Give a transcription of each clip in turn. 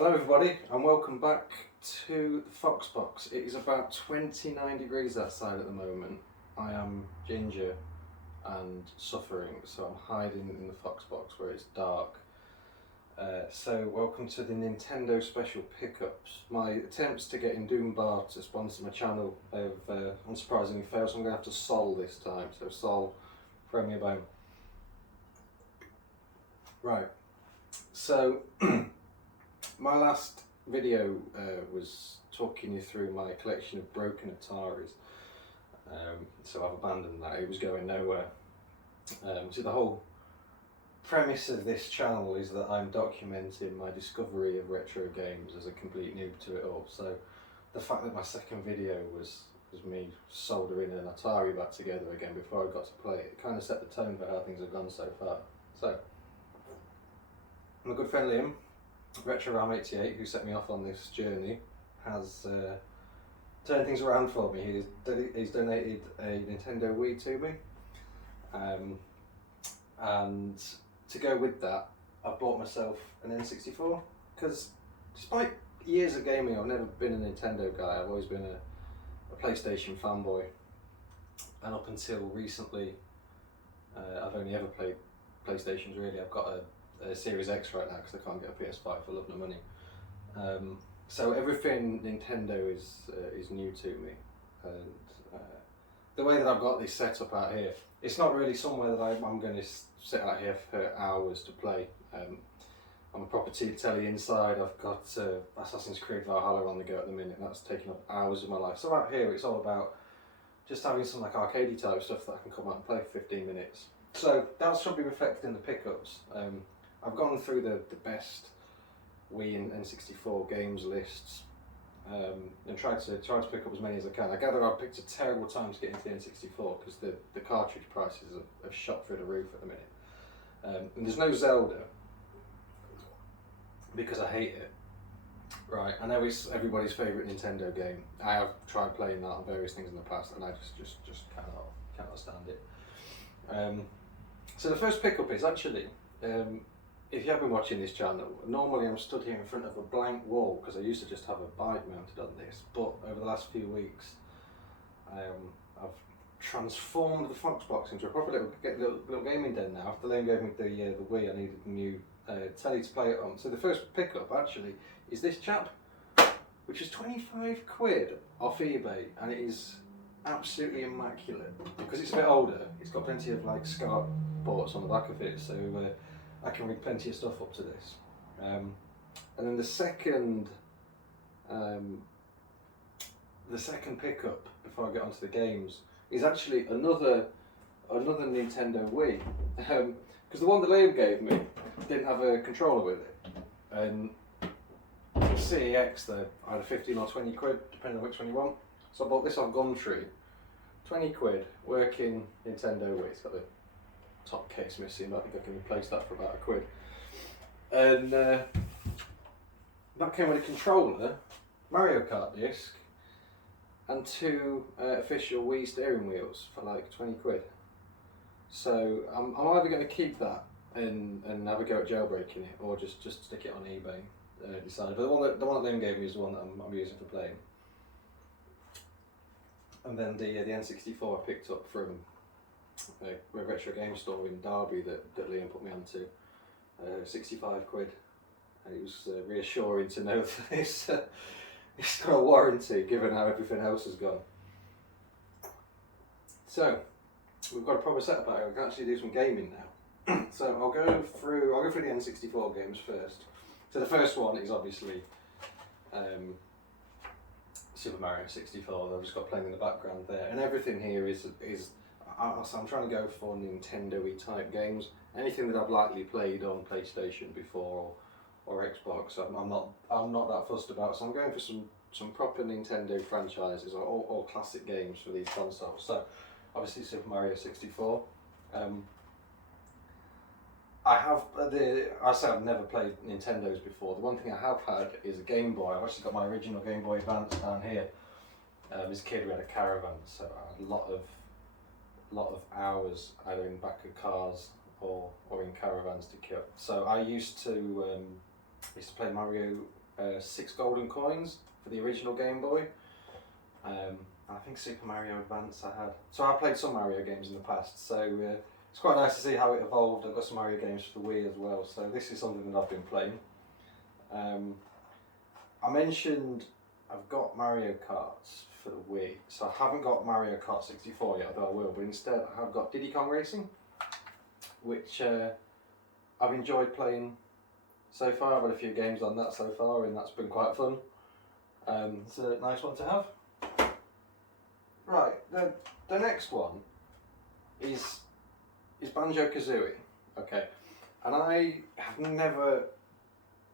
Hello everybody and welcome back to the Foxbox. It is about 29 degrees outside at the moment. I am ginger and suffering, so I'm hiding in the Foxbox where it's dark. So welcome to the Nintendo special pickups. My attempts to get Doombar to sponsor my channel have unsurprisingly failed, so I'm going to have to Sol this time. So Sol, throw me a bone. Right, so my last video was talking you through my collection of broken Ataris, so I've abandoned that. It was going nowhere. So the whole premise of this channel is that I'm documenting my discovery of retro games as a complete noob to it all. So the fact that my second video was me soldering an Atari back together again before I got to play it kind of set the tone for how things have gone so far. So my good friend Liam, Retro Ram 88, who set me off on this journey, has turned things around for me. He's donated a Nintendo Wii to me, and to go with that, I bought myself an N64, because despite years of gaming, I've never been a Nintendo guy. I've always been a PlayStation fanboy, and up until recently, I've only ever played PlayStations really. I've got a Series X right now because I can't get a PS5 for love nor money. So everything Nintendo is new to me, and the way that I've got this set up out here, it's not really somewhere that I'm going to sit out here for hours to play. I'm a proper telly inside. I've got Assassin's Creed Valhalla on the go at the minute, and that's taking up hours of my life. So out here it's all about just having some like arcadey type stuff that I can come out and play for 15 minutes. So that should be reflected in the pickups. I've gone through the best Wii and N64 games lists, and tried to pick up as many as I can. I gather I picked a terrible time to get into the N64 because the cartridge prices have shot through the roof at the minute. And there's no Zelda because I hate it. Right, I know it's everybody's favourite Nintendo game. I have tried playing that on various things in the past, and I just cannot stand it. So the first pickup is actually, if you have been watching this channel, normally I'm stood here in front of a blank wall because I used to just have a bike mounted on this, but over the last few weeks I've transformed the Foxbox into a proper little gaming den now. After Liam gave me the Wii, I needed a new telly to play it on. So the first pickup actually is this chap, which is 25 quid off eBay, and it is absolutely immaculate because it's a bit older. It's got plenty of like scar ports on the back of it, so I can read plenty of stuff up to this. And then the second pickup before I get onto the games is actually another Nintendo Wii, because the one that Liam gave me didn't have a controller with it, and CEX, they're either 15 or 20 quid depending on which one you want. So I bought this on Gumtree, 20 quid, working Nintendo Wii. It's got the top case missing, but I think I can replace that for about £1. And that came with a controller, Mario Kart disc, and 2 official Wii steering wheels for like 20 quid. So I'm either going to keep that and have a go at jailbreaking it, or just stick it on eBay. Decided, but the one that Liam gave me is the one that I'm using for playing. And then the N64 I picked up from a retro game store in Derby that Liam put me onto, 65 quid. And it was reassuring to know that it's got a warranty given how everything else has gone. So we've got a proper setup out here. We can actually do some gaming now. So I'll go through the N64 games first. So the first one is obviously Super Mario 64. I've just got playing in the background there, and everything here is I'm trying to go for Nintendo-y type games. Anything that I've likely played on PlayStation before or Xbox, I'm not that fussed about. So I'm going for some proper Nintendo franchises or classic games for these consoles. So obviously Super Mario 64. I say I've never played Nintendos before. The one thing I have had is a Game Boy. I've actually got my original Game Boy Advance down here. As a kid we had a caravan, so I had a lot of hours either in the back of cars or in caravans to kill. So I used to play Mario 6 golden coins for the original Game Boy. I think Super Mario Advance I had. So I played some Mario games in the past, so it's quite nice to see how it evolved. I've got some Mario games for the Wii as well, so this is something that I've been playing. I mentioned I've got Mario Karts for the Wii, so I haven't got Mario Kart 64 yet, although I will, but instead I have got Diddy Kong Racing, which I've enjoyed playing so far. I've had a few games on that so far, and that's been quite fun. It's a nice one to have. Right, the next one is Banjo-Kazooie. Okay, and I have never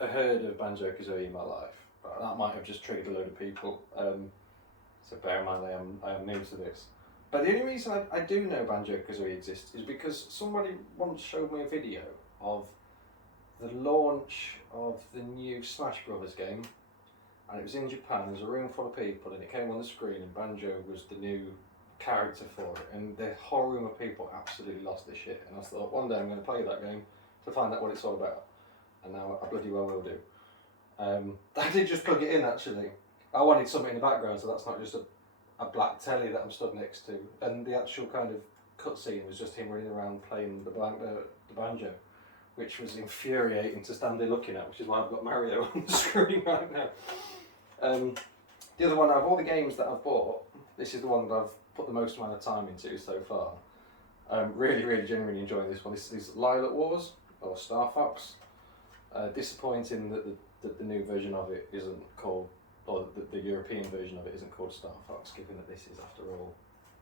heard of Banjo-Kazooie in my life. But that might have just triggered a load of people. So bear in mind I am new to this. But the only reason I do know Banjo-Kazooie exists is because somebody once showed me a video of the launch of the new Smash Brothers game, and it was in Japan. There was a room full of people, and it came on the screen, and Banjo was the new character for it, and the whole room of people absolutely lost their shit. And I thought, one day I'm going to play that game to find out what it's all about, and now I bloody well will do. I did just plug it in actually. I wanted something in the background, so that's not just a black telly that I'm stood next to, and the actual kind of cutscene was just him running around playing the banjo, which was infuriating to stand there looking at, which is why I've got Mario on the screen right now. The other one, out of all the games that I've bought, this is the one that I've put the most amount of time into so far. I'm really genuinely enjoying this one. This is Lilac Wars, or Star Fox. Disappointing that the new version of it isn't called, or the European version of it isn't called Star Fox, given that this is, after all,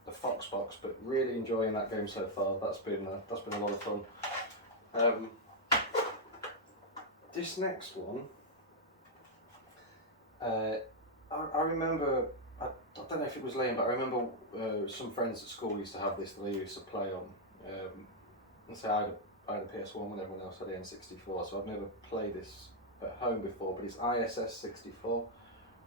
the Fox box. But really enjoying that game so far. That's been a lot of fun. This next one, I remember, I don't know if it was Liam, but I remember some friends at school used to have this that they used to play on. And so I had a PS1 when everyone else had the N64, so I've never played this at home before, but it's ISS 64.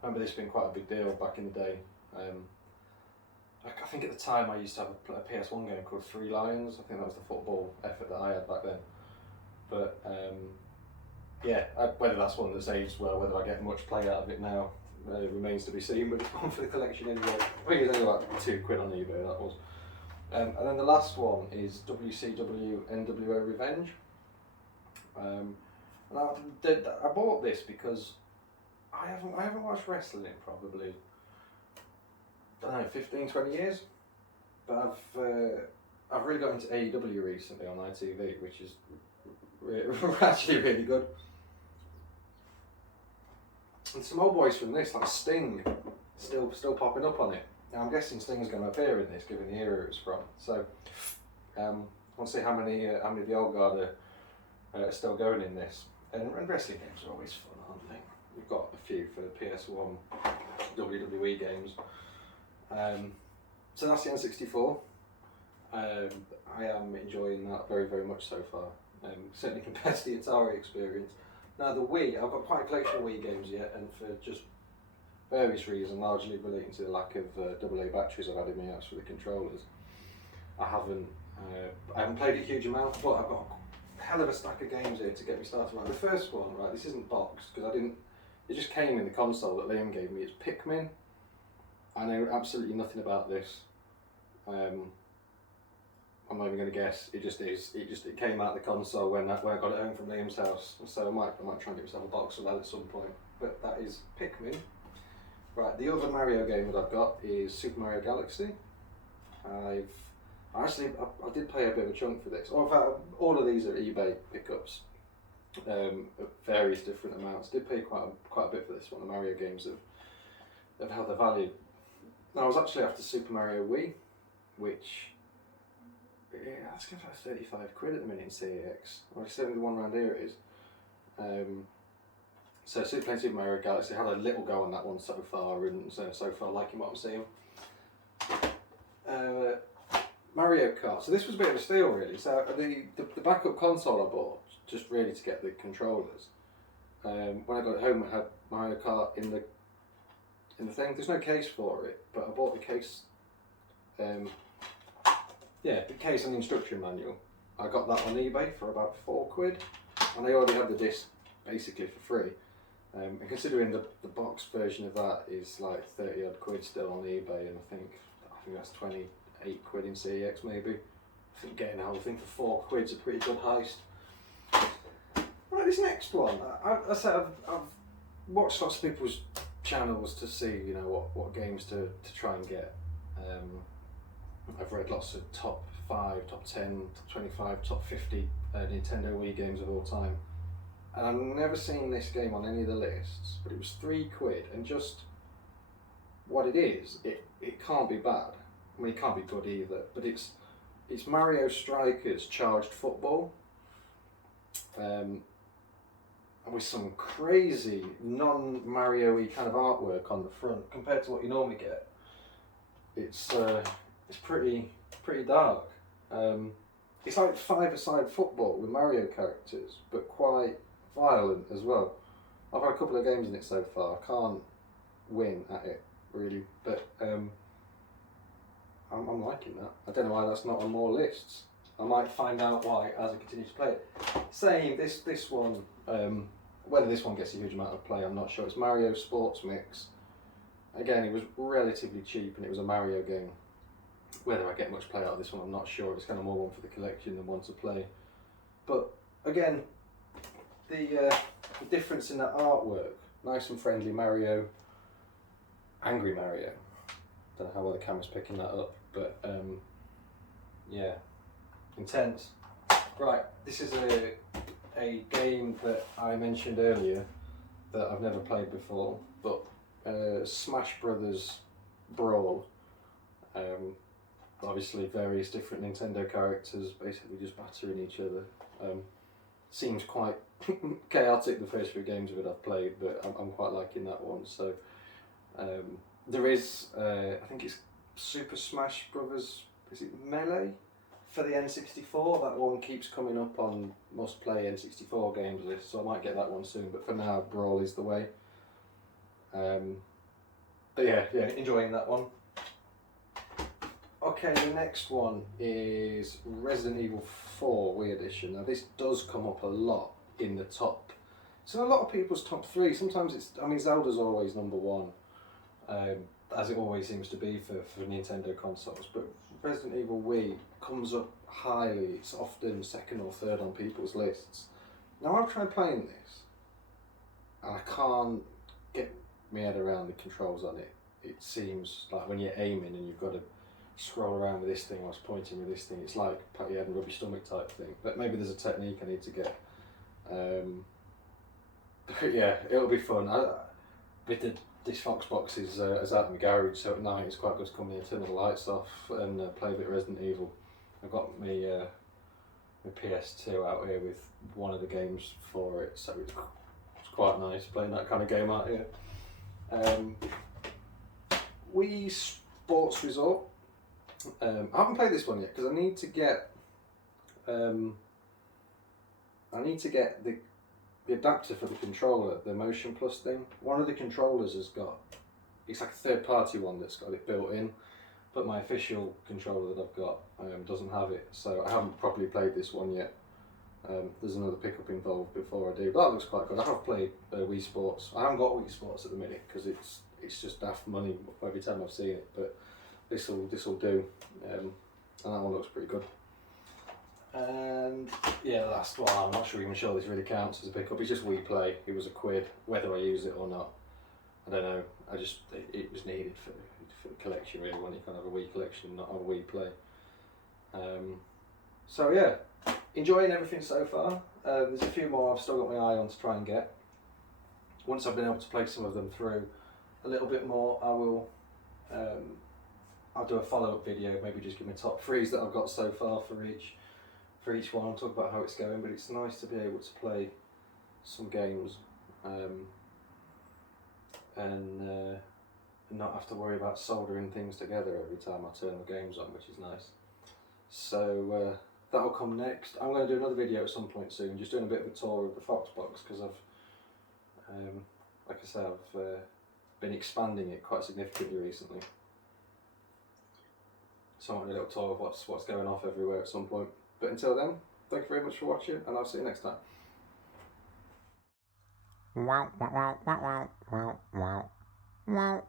I remember this being quite a big deal back in the day. I think at the time I used to have a PS1 game called Three Lions. I think that was the football effort that I had back then. But yeah, whether that's one that's aged well, whether I get much play out of it now, remains to be seen, but it's one for the collection anyway. I think it was only like £2 on eBay, that was. And then the last one is Wcw Nwo Revenge. And I bought this because I haven't watched wrestling in probably, I don't know, 15-20 years, but I've really got into AEW recently on ITV, which is actually really good. And some old boys from this, like Sting, still popping up on it. Now I'm guessing Sting's going to appear in this, given the era it's from. So I want to see how many of the old guard are still going in this. And wrestling games are always fun, aren't they? We've got a few for the PS1 WWE games. So that's the N64. I am enjoying that very much so far. Certainly compared to the Atari experience. Now the Wii, I've got quite a collection of Wii games yet, and for just various reasons, largely relating to the lack of AA batteries I've had in my house for the controllers, I haven't played a huge amount, but I've got a hell of a stack of games here to get me started. Right, the first one, right, this isn't boxed because it just came in the console that Liam gave me. It's Pikmin. I know absolutely nothing about this. I'm not even going to guess. It just is. It came out the console when I got it home from Liam's house. So I might try and get myself a box of that at some point. But that is Pikmin. Right, the other Mario game that I've got is Super Mario Galaxy. I did pay a bit of a chunk for this. Oh, in fact, all of these are eBay pickups at various different amounts. Did pay quite a bit for this one. The Mario games have held their value. Now I was actually after Super Mario Wii, which, yeah, that's going for £35 at the minute in CEX, or 71 round here it is. So playing Super Mario Galaxy, had a little go on that one so far, and so far liking what I'm seeing. Mario Kart. So this was a bit of a steal really. So the backup console I bought just really to get the controllers. When I got it home, it had Mario Kart in the thing. There's no case for it, but I bought the case. The case and the instruction manual. I got that on eBay for about £4, and they already had the disc basically for free. And considering the box version of that is like 30 odd quid still on eBay, and I think that's 28 quid in CEX maybe. I think getting the whole thing for 4 quid's a pretty good heist. Right, this next one, I said I've watched lots of people's channels to see, you know, what games to try and get. I've read lots of top 5, top 10, top 25, top 50 Nintendo Wii games of all time. And I've never seen this game on any of the lists, but it was 3 quid, and just what it is, it can't be bad. I mean, it can't be good either, but it's Mario Strikers Charged Football, and with some crazy non-Mario-y kind of artwork on the front compared to what you normally get. It's pretty dark. It's like 5-a-side football with Mario characters, but quite violent as well. I've had a couple of games in it so far. I can't win at it really, but I'm liking that. I don't know why that's not on more lists. I might find out why as I continue to play it. Saying this one, whether this one gets a huge amount of play, I'm not sure. It's Mario Sports Mix. Again, it was relatively cheap and it was a Mario game. Whether I get much play out of this one, I'm not sure. It's kind of more one for the collection than one to play. But again, the difference in the artwork, nice and friendly Mario, angry Mario. Don't know how well the camera's picking that up, but yeah, intense. Right, this is a game that I mentioned earlier that I've never played before, but Smash Brothers Brawl. Obviously various different Nintendo characters basically just battering each other. Seems quite chaotic the first few games of it I've played, but I'm quite liking that one. So there is, I think it's Super Smash Brothers, is it Melee? For the N64, that one keeps coming up on must play N64 games list, so I might get that one soon, but for now Brawl is the way. But yeah, enjoying that one. Okay, the next one is Resident Evil 4 Wii Edition. Now this does come up a lot in the top. It's in a lot of people's top 3. Sometimes it's, I mean, Zelda's always number 1, as it always seems to be for Nintendo consoles, but Resident Evil Wii comes up highly. It's often 2nd or 3rd on people's lists. Now I've tried playing this, and I can't get my head around the controls on it. It seems like when you're aiming and you've got to scroll around with this thing, I was pointing with this thing, it's like pat your head and rub your stomach type thing. But maybe there's a technique I need to get. But yeah, it'll be fun. This Foxbox is out in the garage, so at night it's quite good to come here, turn the lights off and play a bit of Resident Evil. I've got my PS2 out here with one of the games for it, so it's quite nice playing that kind of game out here. Wii Sports Resort. I haven't played this one yet because I need to get the adapter for the controller, the Motion Plus thing. One of the controllers has got, it's like a third-party one that's got it built in, but my official controller that I've got doesn't have it, so I haven't properly played this one yet. There's another pickup involved before I do, but that looks quite good. I have played Wii Sports. I haven't got Wii Sports at the minute because it's just daft money every time I've seen it, but this'll do, and that one looks pretty good. And yeah, the last one, I'm not even sure this really counts as a pickup. It's just Wii Play. It was a quid, whether I use it or not, I don't know. It was needed for the collection really. When you kind of have a Wii collection, not a Wii Play. So yeah, enjoying everything so far. There's a few more I've still got my eye on to try and get. Once I've been able to play some of them through a little bit more, I will. I'll do a follow-up video. Maybe just give me top 3s that I've got so far for each one. I'll talk about how it's going. But it's nice to be able to play some games and not have to worry about soldering things together every time I turn the games on, which is nice. So that'll come next. I'm going to do another video at some point soon, just doing a bit of a tour of the Foxbox, because I've, like I said, I've been expanding it quite significantly recently. So I want a little tour of what's going off everywhere at some point. But until then, thank you very much for watching, and I'll see you next time. Wow, wow, wow, wow, wow, wow, wow.